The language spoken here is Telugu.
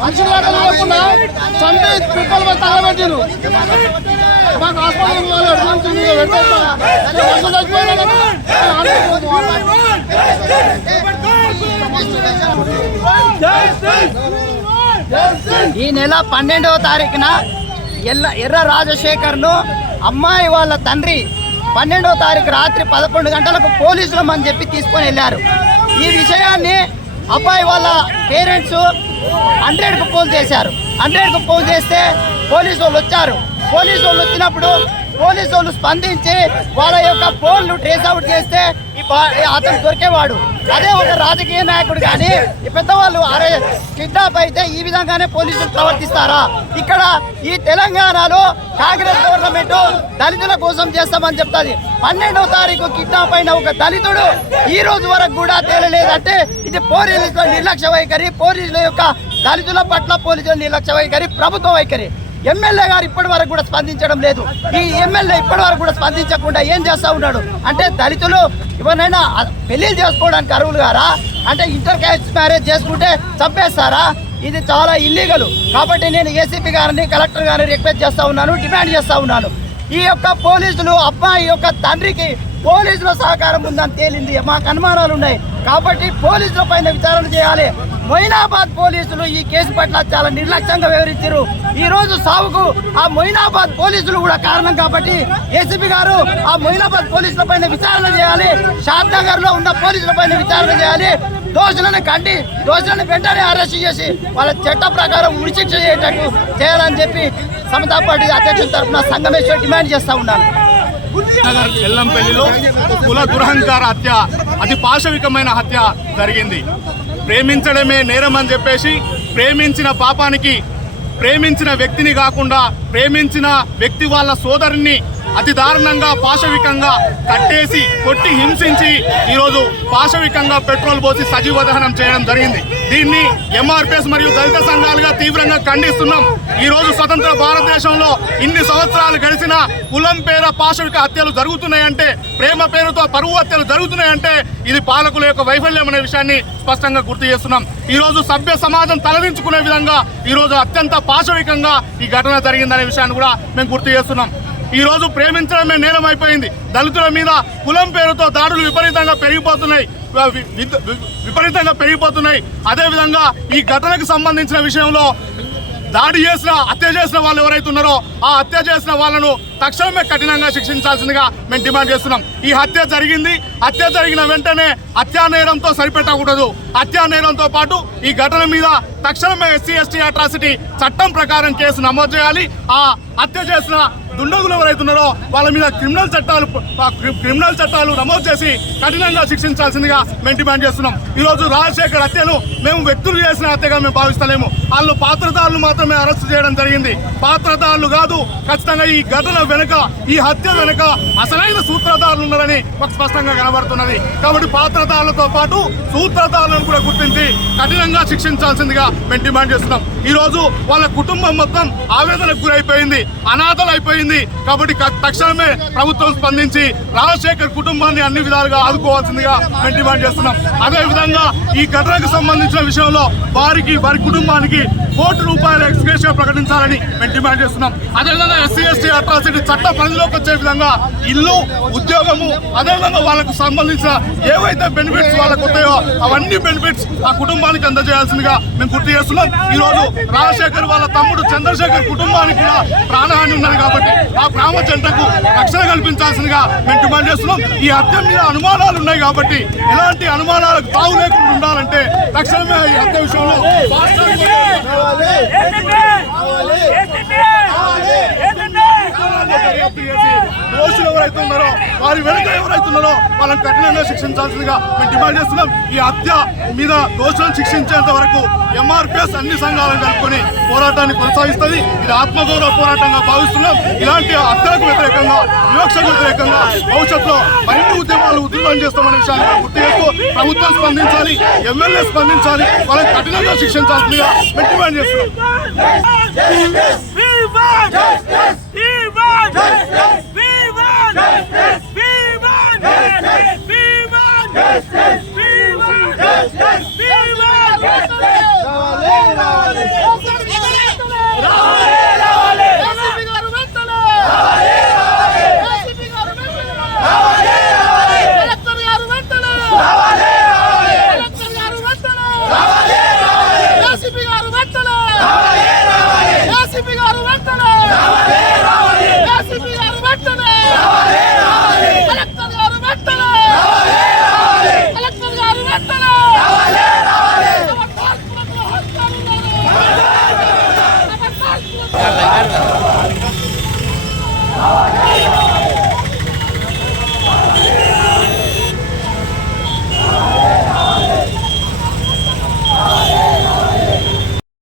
మనుషులు చంపి పిప్పలు తగలబెట్టిరు. మాకు ఈ నెల 12వ తారీఖున ఎర్ర రాజశేఖర్ను అమ్మాయి వాళ్ళ తండ్రి 12వ తారీఖు రాత్రి 11 గంటలకు పోలీసులు అని చెప్పి తీసుకొని వెళ్ళారు. ఈ విషయాన్ని అబ్బాయి వాళ్ళ పేరెంట్స్ 100కు ఫోన్ చేశారు. 100కు ఫోన్ చేస్తే పోలీసు వాళ్ళు వచ్చారు. పోలీసు వాళ్ళు వచ్చినప్పుడు పోలీసు వాళ్ళు స్పందించి వాళ్ళ యొక్క ఫోన్లు ట్రేస్ అవుట్ చేస్తే అతను దొరికేవాడు. అదే ఒక రాజకీయ నాయకుడు కానీ ఈ పెద్దవాళ్ళు అరే కిడ్నాప్ అయితే ఈ విధంగానే పోలీసులు ప్రవర్తిస్తారా? ఇక్కడ ఈ తెలంగాణలో కాంగ్రెస్ గవర్నమెంట్ దళితుల కోసం చేస్తామని చెప్తుంది. 12వ తారీఖు కిడ్నాప్ అయిన ఒక దళితుడు ఈ రోజు వరకు కూడా తేలలేదంటే ఇది పోలీసుల నిర్లక్ష్య వైఖరి, పోలీసుల యొక్క దళితుల పట్ల పోలీసుల నిర్లక్ష్య వైఖరి, ప్రభుత్వ వైఖరి. ఎమ్మెల్యే గారు ఇప్పటి వరకు కూడా స్పందించడం లేదు. ఈ ఎమ్మెల్యే ఇప్పటి వరకు కూడా స్పందించకుండా ఏం చేస్తూ ఉన్నాడు అంటే దళితులు ఎవరినైనా పెళ్లిళ్ళు చేసుకోవడానికి అర్హులు గారా? అంటే ఇంటర్ క్యాస్ట్ మ్యారేజ్ చేసుకుంటే చంపేస్తారా? ఇది చాలా ఇల్లీగల్. కాబట్టి నేను ఏసీపీ గారిని కలెక్టర్ గారిని రిక్వెస్ట్ చేస్తూ ఉన్నాను, డిమాండ్ చేస్తూ ఉన్నాను. ఈ యొక్క పోలీసులు అబ్బాయి యొక్క తండ్రికి పోలీసుల సహకారం ఉందని తేలింది. మాకు అనుమానాలు ఉన్నాయి కాబట్టి పోలీసుల పైన విచారణ చేయాలి. మొయినాబాద్ పోలీసులు ఈ కేసు పట్ల చాలా నిర్లక్ష్యంగా వ్యవహరించారు. ఈ రోజు సావుకు ఆ మొయినాబాద్ పోలీసులు కూడా కారణం కాబట్టి ఏసీపీ గారు ఆ మొయినాబాద్ పోలీసుల పైన విచారణ చేయాలి. షాద్ నగర్ లో ఉన్న పోలీసుల పైన విచారణ చేయాలి. దోషులను వెంటనే అరెస్ట్ చేసి వాళ్ళ చట్ట ప్రకారం ఉరిశిక్ష చేసేటట్టు చేయాలని చెప్పి సమతా పార్టీ అధ్యక్షుల తరఫున సంగమేశ్వర్ డిమాండ్ చేస్తా ఉన్నాను. ఎల్లంపల్లిలో కుల దురహంకార హత్య, అతి పాశవికమైన హత్య జరిగింది. ప్రేమించడమే నేరం అని చెప్పేసి ప్రేమించిన పాపానికి ప్రేమించిన వ్యక్తిని కాకుండా ప్రేమించిన వ్యక్తి వాళ్ళ సోదరుని అతి దారుణంగా పాశవికంగా కట్టేసి కొట్టి హింసించి ఈరోజు పాశవికంగా పెట్రోల్ పోసి సజీవ దహనం చేయడం జరిగింది. దీన్ని ఎంఆర్పిఎస్ మరియు దళిత సంఘాలుగా తీవ్రంగా ఖండిస్తున్నాం. ఈ రోజు స్వతంత్ర భారతదేశంలో ఇన్ని సంవత్సరాలు గడిచిన కులం పేర పాశవిక హత్యలు జరుగుతున్నాయంటే, ప్రేమ పేరుతో పరువు హత్యలు జరుగుతున్నాయంటే ఇది పాలకుల యొక్క వైఫల్యం అనే విషయాన్ని స్పష్టంగా గుర్తు చేస్తున్నాం. ఈ రోజు సభ్య సమాజం తలదించుకునే విధంగా ఈ రోజు అత్యంత పాశవికంగా ఈ ఘటన జరిగిందనే విషయాన్ని కూడా మేము గుర్తు చేస్తున్నాం. ఈ రోజు ప్రేమించడమే నేరం అయిపోయింది. దళితుల మీద కులం పేరుతో దాడులు విపరీతంగా పెరిగిపోతున్నాయి. అదేవిధంగా ఈ ఘటనకు సంబంధించిన విషయంలో దాడి చేసిన హత్య చేసిన వాళ్ళు ఎవరైతే ఉన్నారో ఆ హత్య చేసిన వాళ్ళను తక్షణమే కఠినంగా శిక్షించాల్సిందిగా మేము డిమాండ్ చేస్తున్నాం. ఈ హత్య జరిగింది, హత్య జరిగిన వెంటనే హత్యా నేరంతో సరిపెట్టకూడదు. హత్యా నేరంతో పాటు ఈ ఘటన మీద తక్షణమే SC/ST అట్రాసిటీ చట్టం ప్రకారం కేసు నమోదు చేయాలి. ఆ హత్య చేసిన దుండగులు ఎవరైతున్నారో వాళ్ళ మీద క్రిమినల్ చట్టాలు నమోదు చేసి కఠినంగా శిక్షించాల్సిందిగా మేము డిమాండ్ చేస్తున్నాం. ఈరోజు రాజశేఖర్ హత్యను మేము వ్యక్తులు చేసిన హత్యగా మేము భావిస్తలేము. వాళ్ళు పాత్రదారులు మాత్రమే అరెస్ట్ చేయడం జరిగింది. పాత్రదారులు కాదు, ఖచ్చితంగా ఈ ఘటన వెనుక, ఈ హత్య వెనుక అసలైన సూత్రధారులు ఉన్నారని మాకు స్పష్టంగా కనబడుతున్నది. కాబట్టి పాత్రధారులతో పాటు సూత్రధారులను కూడా గుర్తించి కఠినంగా శిక్షించాల్సిందిగా మేము డిమాండ్ చేస్తున్నాం. ఈ రోజు వాళ్ళ కుటుంబం మొత్తం ఆవేదనకు గురైపోయింది, అనాథలు అయిపోయింది. కాబట్టి తక్షణమే ప్రభుత్వం స్పందించి రాజశేఖర్ కుటుంబాన్ని అన్ని విధాలుగా ఆదుకోవాల్సిందిగా మేము డిమాండ్ చేస్తున్నాం. అదేవిధంగా ఈ ఘటనకు సంబంధించిన విషయంలో వారి కుటుంబానికి ₹1,00,00,000 ఎక్స్గ్రేషియా ప్రకటించాలని మేము డిమాండ్ చేస్తున్నాం. అదేవిధంగా SC/ST అట్రాసిటీ చట్ట పరిధిలోకి వచ్చే విధంగా ఇల్లు, ఉద్యోగము, అదేవిధంగా వాళ్ళకు సంబంధించిన ఏవైతే బెనిఫిట్స్ వాళ్ళకు ఉంటాయో అవన్నీ బెనిఫిట్స్ ఆ కుటుంబానికి అందజేయాల్సిందిగా మేము గుర్తు చేస్తున్నాం. ఈ రోజు రాజశేఖర్ వాళ్ళ తమ్ముడు చంద్రశేఖర్ కుటుంబానికి కూడా ప్రాణహాని ఉన్నది కాబట్టి ఆ గ్రామ జంటకు రక్షణ కల్పించాల్సిందిగా మేము డిమాండ్ చేస్తున్నాం. ఈ హత్య మీద అనుమానాలు ఉన్నాయి కాబట్టి ఎలాంటి అనుమానాలకు తావు లేకుండా ఉండాలంటే తక్షణమే ఈ హత్య విషయంలో దోషులు ఎవరైతే ఉన్నారో వారి వెనుక ఎవరైతే ఉన్నారో వాళ్ళని కఠినంగా శిక్షించాల్సిందిగా మేము డిమాండ్ చేస్తున్నాం. ఈ హత్య మీద దోషులను శిక్షించేంత వరకు MRPS అన్ని సంఘాలను కలుపుకొని పోరాటాన్ని కొనసాగిస్తుంది. ఇది ఆత్మగౌరవ పోరాటంగా భావిస్తున్నాం. ఇలాంటి హత్యలకు వ్యతిరేకంగా, వివక్షకు వ్యతిరేకంగా భవిష్యత్తులో మరిన్ని ఉద్యమాలు ఉధృతం చేస్తామనే విషయాన్ని గుర్తు చేస్తూ ప్రభుత్వం స్పందించాలి, ఎమ్మెల్యే స్పందించాలి, వాళ్ళని కఠినంగా శిక్షించాల్సిందిగా మేము డిమాండ్ చేస్తున్నాం. We want justice! We want justice! We want justice! Vamos!